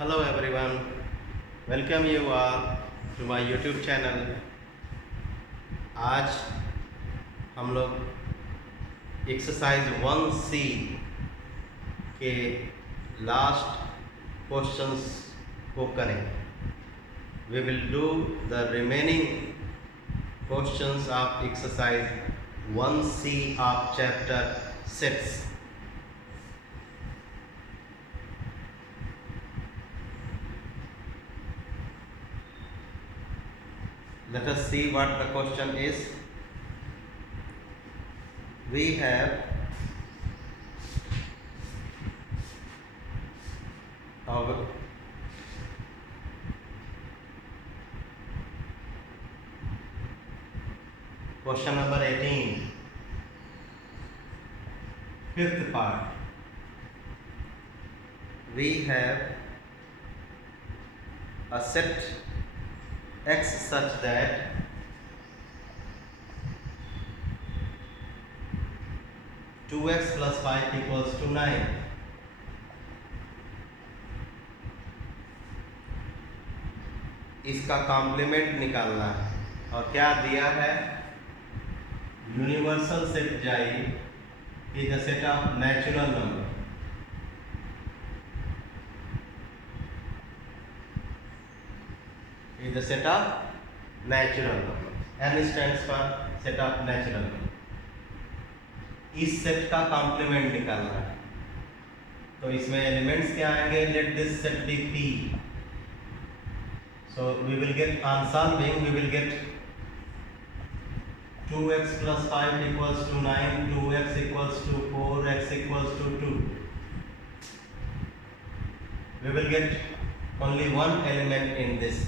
Hello everyone, welcome you all to my YouTube channel। आज हम लोग एक्सरसाइज 1C के लास्ट क्वेश्चंस को करें। We will do the remaining questions of exercise 1C of chapter 6। Let us see what the question is. We have our question number 18, fifth part. We have a set x such that two x plus 5 equals to 9। इसका complement निकालना है और क्या दिया है, universal set जाई is the set of natural number. Is the set of natural number. N stands for set of natural number. इस set का कॉम्प्लीमेंट निकालना है तो इसमें एलिमेंट्स क्या आएंगे, let this set be P. So we will get on solving we will get 2x plus 5 equals to 9, 2x equals to 4, x equals to 2। we will get only one element in this,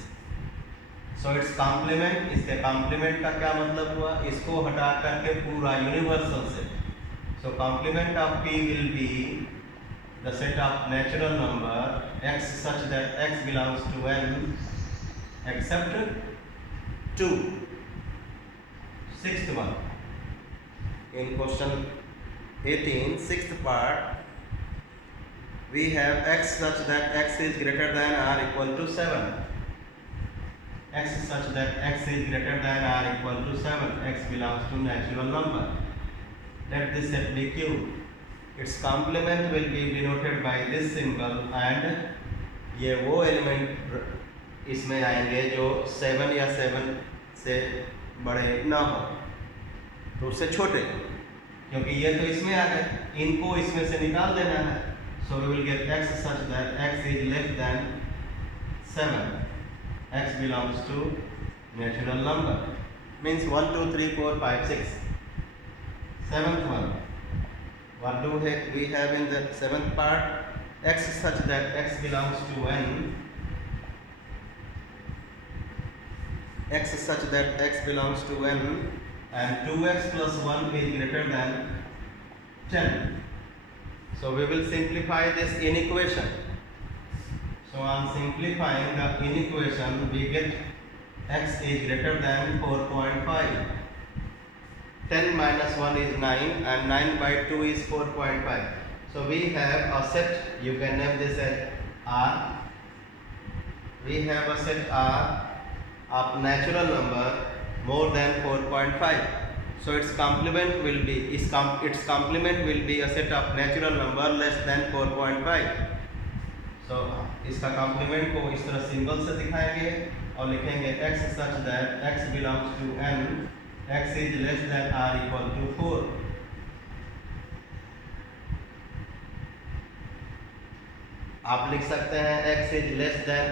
so its complement। इसके complement का क्या मतलब हुआ, इसको हटा करके पूरा universal set. So complement of P will be the set of natural number x such that x belongs to n except 2। Sixth one, in question 18, sixth part, we have x such that x is greater than or equal to 7। x such that x is greater than or equal to 7, x belongs to natural number। Let this set be Q। Its complement will be denoted by this symbol and ये वो element इसमें आएंगे जो 7 या 7 से बड़े ना हो, तो उससे छोटे, क्योंकि ये तो इसमें आ गए, इनको इसमें से निकाल देना है। So we will get x such that x is less than 7, x belongs to natural number, means 1 2 3 4 5 6। Seventh one, what do we have in the seventh part, x such that x belongs to n, x such that x belongs to n and 2x plus 1 is greater than 10। So we will simplify this inequation। So on simplifying the inequation we get x is greater than 4.5। 10 minus 1 is 9 and 9 by 2 is 4.5। So we have a set, you can name this as R। We have a set R of natural number more than 4.5। So its complement will be its complement will be a set of natural number less than 4.5। So इसका complement को इस तरह symbol से दिखाएंगे और लिखेंगे x such that x belongs to n, x is less than or equal to 4। आप लिख सकते हैं x is less than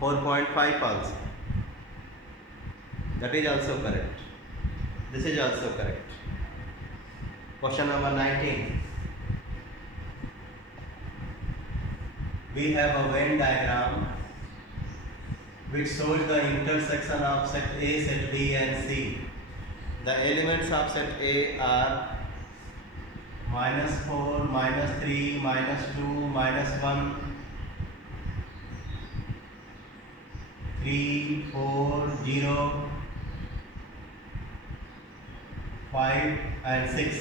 4.5 also। That is also correct। This is also correct। Question number 19, we have a Venn diagram which shows the intersection of set A, set B and C। The elements of set A are -4, -3, -2, -1, 3, 4, 0, 5 and 6।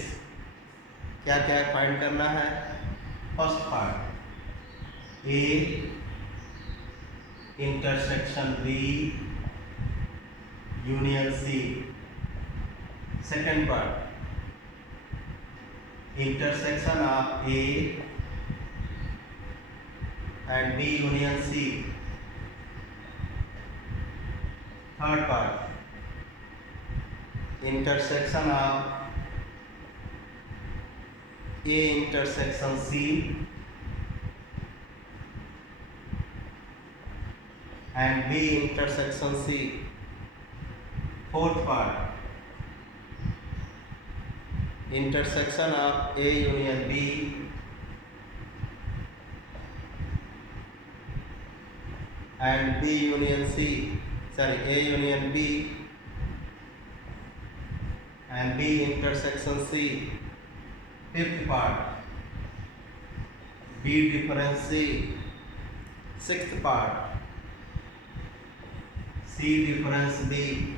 क्या क्या find करना है, first part A intersection B union C. Second part, intersection of A and B union C. Third part, intersection of A intersection C and B intersection C. Fourth part, intersection of A union B and B union C. Sorry, A union B and B intersection C. Fifth part, B difference C. Sixth part, C difference D.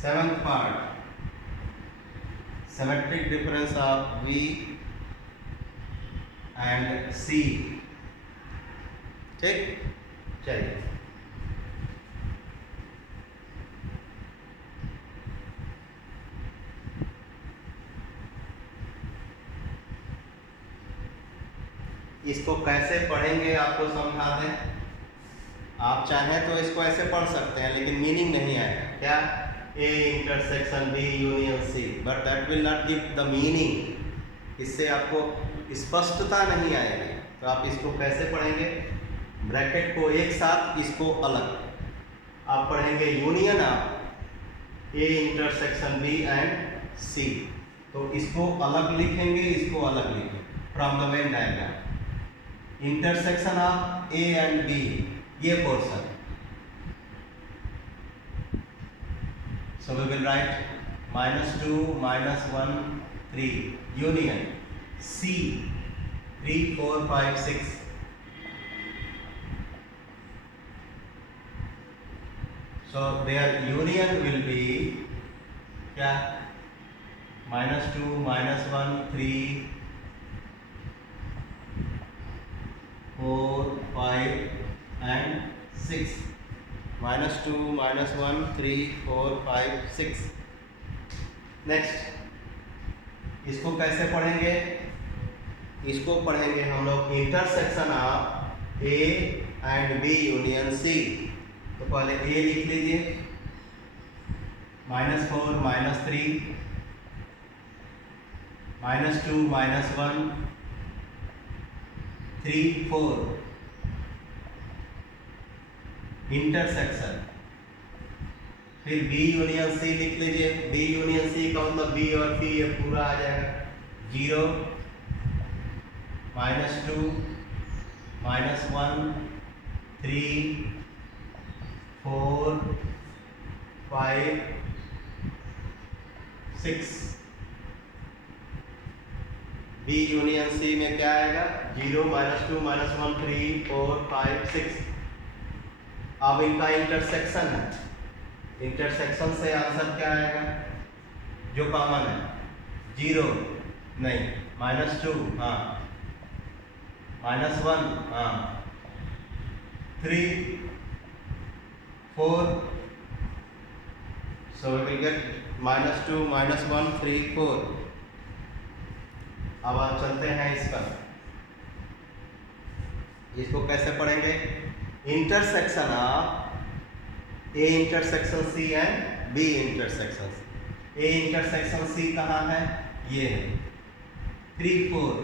Seventh part, symmetric difference of V and C. ठीक, चलिए इसको कैसे पढ़ेंगे आपको समझा दें। आप चाहें तो इसको ऐसे पढ़ सकते हैं, लेकिन मीनिंग नहीं आएगा। क्या? A intersection B union C, but that will not give the meaning. इससे आपको स्पष्टता नहीं आएगी। तो आप इसको कैसे पढ़ेंगे? ब्रैकेट को एक साथ, इसको अलग। आप पढ़ेंगे union of A intersection B and C। तो इसको अलग लिखेंगे, इसको अलग लिखेंगे from the Venn diagram. Intersection of A and B, ये portion. So we will write -2, -1, 3 union C 3, 4, 5, 6. So their union will be क्या? -2, -1, 3, 4, 5 and 6. -2, -1, 3, 4, 5, 6. नेक्स्ट, इसको कैसे पढ़ेंगे? इसको पढ़ेंगे हम लोग intersection of A and B union C। तो पहले A लिख लीजिए, -4, -3, -2, -1, 3, 4 इंटरसेक्शन। फिर B यूनियन C लिख लीजिए। B यूनियन C का मतलब B और C ये पूरा आ जाएगा। 0, -2, -1, 3, 4, 5, 6। B यूनियन C में क्या आएगा? 0, -2, -1, 3, 4, 5, 6। अब इनका इंटरसेक्शन है। इंटरसेक्शन से आंसर क्या आएगा? जो कॉमन है 0 नहीं, -2 हाँ, -1 हाँ, 3, 4। So we will get -2, -1, 3, 4। अब आप चलते हैं इस पर। इसको कैसे पढ़ेंगे? Intersection of A intersection C and B intersection. A intersection C कहाँ है? ये है 3, 4।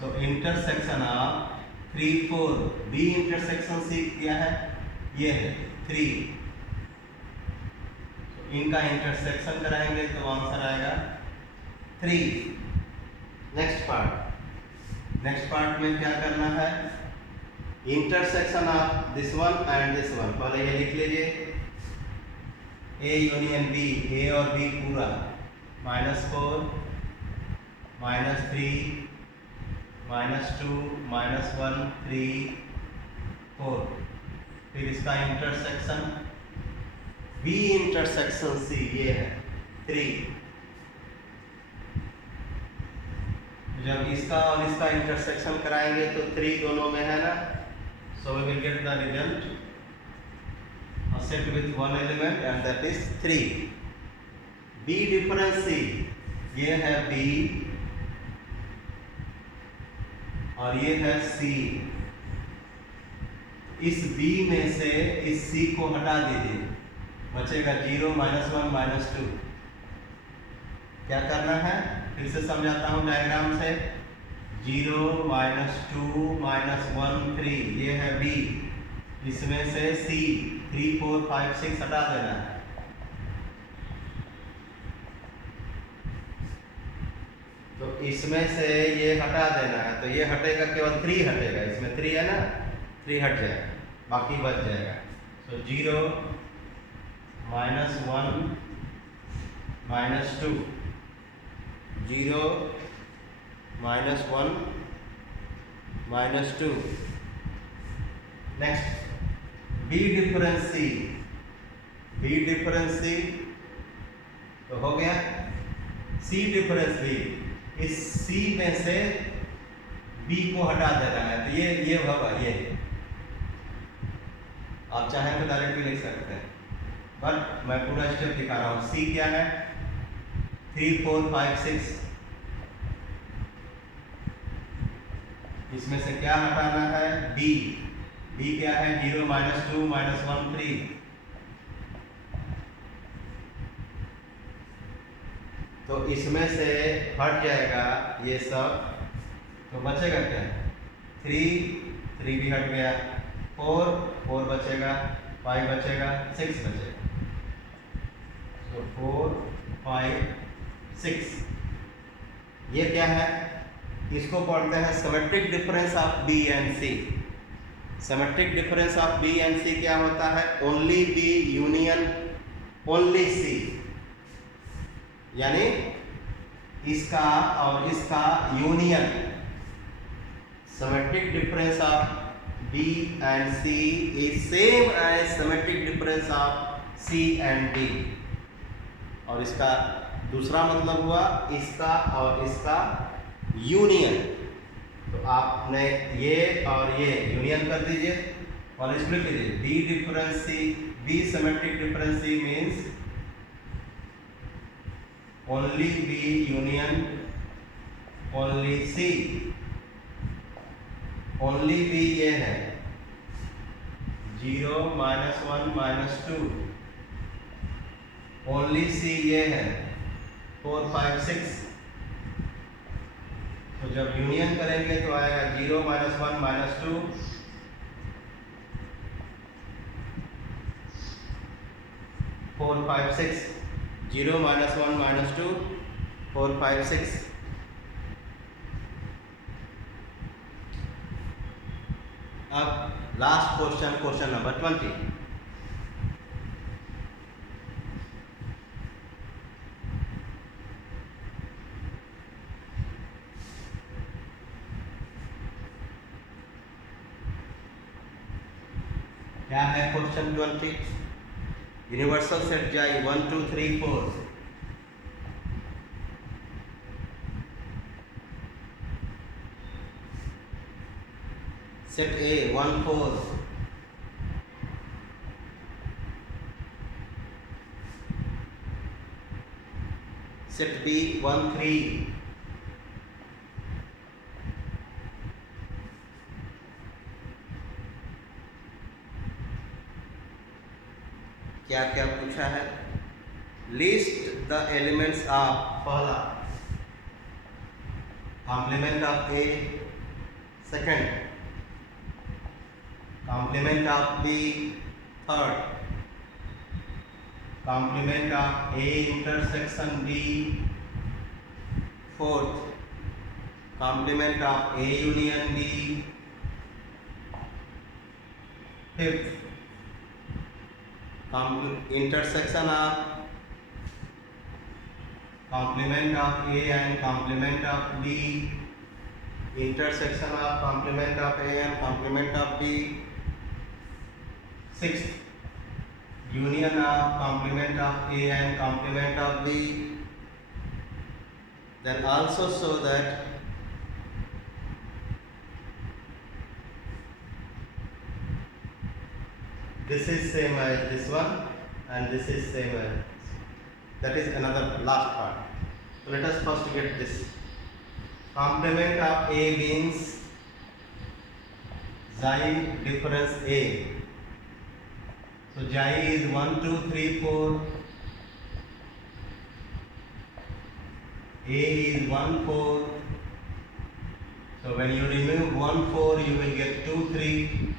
So intersection of 3, 4। B intersection C क्या है? ये है 3। इनका इंटरसेक्शन कराएंगे तो आंसर आएगा 3। नेक्स्ट पार्ट में क्या करना है? Intersection of this one and this one. पहले ये लिख लीजिए, A यूनियन B, A और B पूरा, -4, -3, -2, -1, 3, 4। फिर इसका intersection B B intersection C ये है 3। जब इसका और इसका इंटरसेक्शन कराएंगे तो 3 दोनों में है ना, so we will get the result a set with one element and that is 3। B difference C ये है B और ये है C। इस B में से इस C को हटा दीजिए, बचेगा 0 -1 -2। क्या करना है फिर से समझाता हूं डायग्राम से। 0 -2 -1 3 ये है B, इसमें से C 3 4 5 6 हटा देना है। तो इसमें से ये हटा देना है, तो ये हटेगा, केवल 3 हटेगा, इसमें 3 है ना, 3 हट जाएगा, बाकी बच जाएगा। तो 0 -1 -2 0 -1 -2। Next B difference C, B difference C तो हो गया। C डिफरेंस B, इस C में से B को हटा देना है, तो ये होगा ये। आप चाहें तो डायरेक्ट भी लिख सकते हैं, बट मैं पूरा स्टेप दिखा रहा हूँ। C क्या है 3 4 5 6, इसमें से क्या हटाना है B। B क्या है 0 -2 -1 3। तो इसमें से हट जाएगा ये सब, तो बचेगा क्या 3 भी हट गया, 4 बचेगा, 5 बचेगा, 6 बचेगा। तो 4 5 6 ये क्या है, इसको पढ़ते हैं symmetric difference of B and C। Symmetric difference of B and C क्या होता है, only B union only C, यानी इसका और इसका union. Symmetric difference of B and C is same as symmetric difference of C and D। और इसका दूसरा मतलब हुआ इसका और इसका यूनियन। तो आपने ये और ये यूनियन कर दीजिए और इसको लिख लीजिए B difference C, B symmetric difference C means only B union only C। Only B ये है 0 -1 -2, ओनली C ये है 4 5 6। तो जब यूनियन करेंगे तो आएगा 0 -1 -2 4 5 6, 0 -1 -2 4 5 6। अब लास्ट क्वेश्चन नंबर 20। क्या है क्वेश्चन 20? यूनिवर्सल सेट जाए 1 2 3 4। सेट A 1 4, सेट B 1 3, क्या क्या पूछा है, लिस्ट द एलिमेंट्स ऑफ, पहला complement of A, second complement of B, third complement of A intersection B, fourth complement of A union B, fifth intersection of complement of A and complement of B, intersection of complement of A and complement of B, sixth union of complement of A and complement of B. Then also show that this is same as this one and this is same as, that is another last part. So let us first get this. Complement of A means xi difference A. So xi is 1, 2, 3, 4. A is 1, 4. So when you remove 1, 4, you will get 2, 3.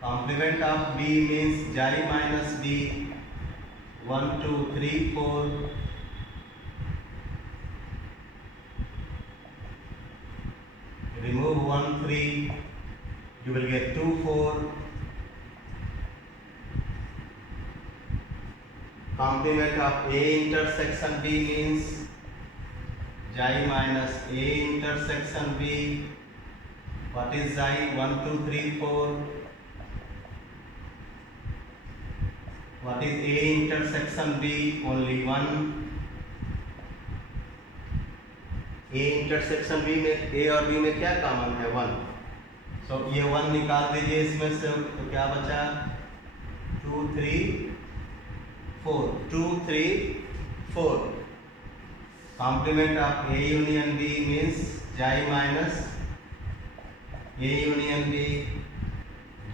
Complement of B means xi minus B. 1, 2, 3, 4. Remove 1, 3. You will get 2, 4. Complement of A intersection B means xi minus A intersection B. What is xi? 1, 2, 3, 4. What is A intersection B? Only 1. A intersection B में A और B में क्या common है? 1. So ये 1 निकाल दीजिए इसमें से, तो क्या बचा? 2, 3, 4. 2, 3, 4. Complement of A union B means xi minus A union B.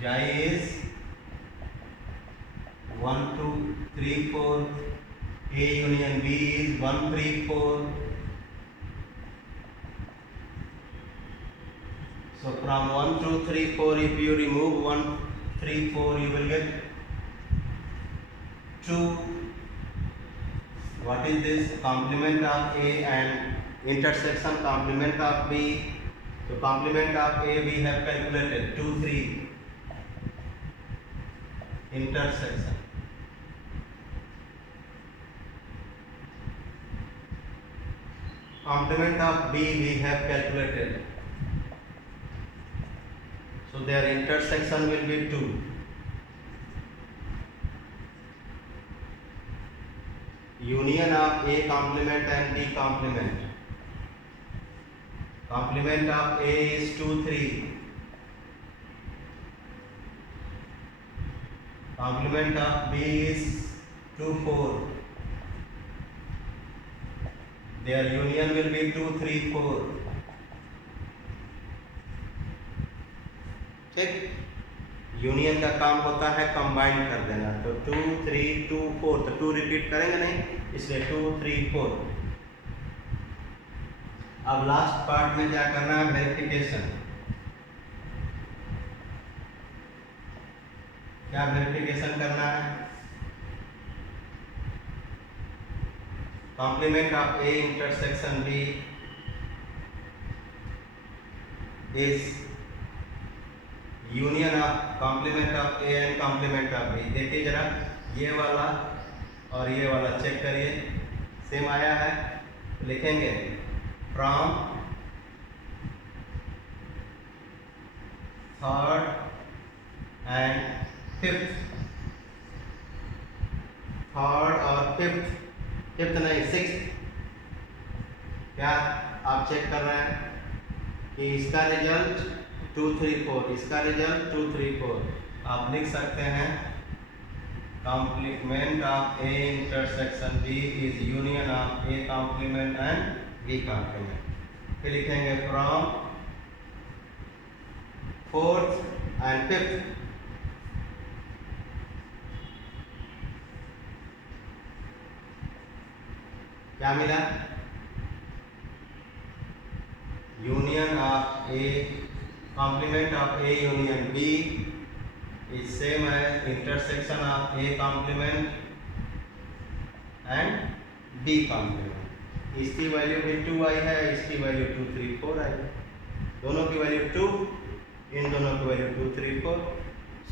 Xi is 1, 2, 3, 4. A union B is 1, 3, 4. So from 1, 2, 3, 4, if you remove 1, 3, 4, you will get 2. What is this? Complement of A and intersection complement of B. So complement of A we have calculated 2, 3. Intersection. Complement of B we have calculated. So their intersection will be 2. Union of A complement and B complement. Complement of A is 2, 3. Complement of B is 2, 4. Their union will be 2, 3, 4. ठीक, union का काम होता है combine कर देना. तो 2, 3, 2, 4, तो 2 repeat करेंगे नहीं, इसलिए 2, 3, 4. अब लास्ट पार्ट में क्या करना है? वेरिफिकेशन. क्या वेरिफिकेशन करना है? Complement of A intersection B is union of complement of A and complement of B. देखिए जरा, ये वाला और ये वाला चेक करिए, सेम आया है. लिखेंगे from third and fifth. Third और फिफ्थ, फिफ्थ नहीं, सिक्स्थ. क्या आप चेक कर रहे हैं कि इसका रिजल्ट 2, 3, 4, इसका रिजल्ट 2, 3, 4. आप लिख सकते हैं complement of A intersection B is union of A complement and B complement. फिर लिखेंगे from fourth and fifth. क्या मिला? Union of A, complement of A union B is same as intersection of A complement and B complement. इसकी value भी 2 आई है, इसकी value 2, 3, 4 आई है. दोनों की वैल्यू 2, इन दोनों की value 2, 3, 4.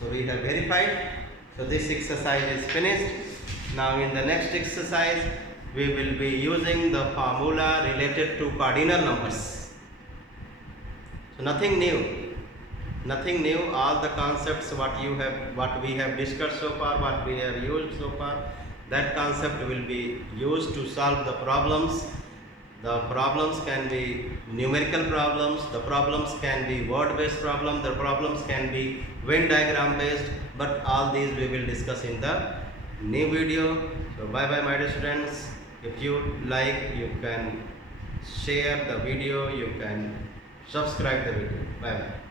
So we have verified. So this exercise is finished. Now in the next exercise we will be using the formula related to cardinal numbers. So nothing new. Nothing new. All the concepts what we have discussed so far, what we have used so far, that concept will be used to solve the problems. The problems can be numerical problems, the problems can be word based problem, the problems can be Venn diagram based, but all these we will discuss in the new video. So bye bye my dear students. If you like, you can share the video, you can subscribe the video. Bye bye.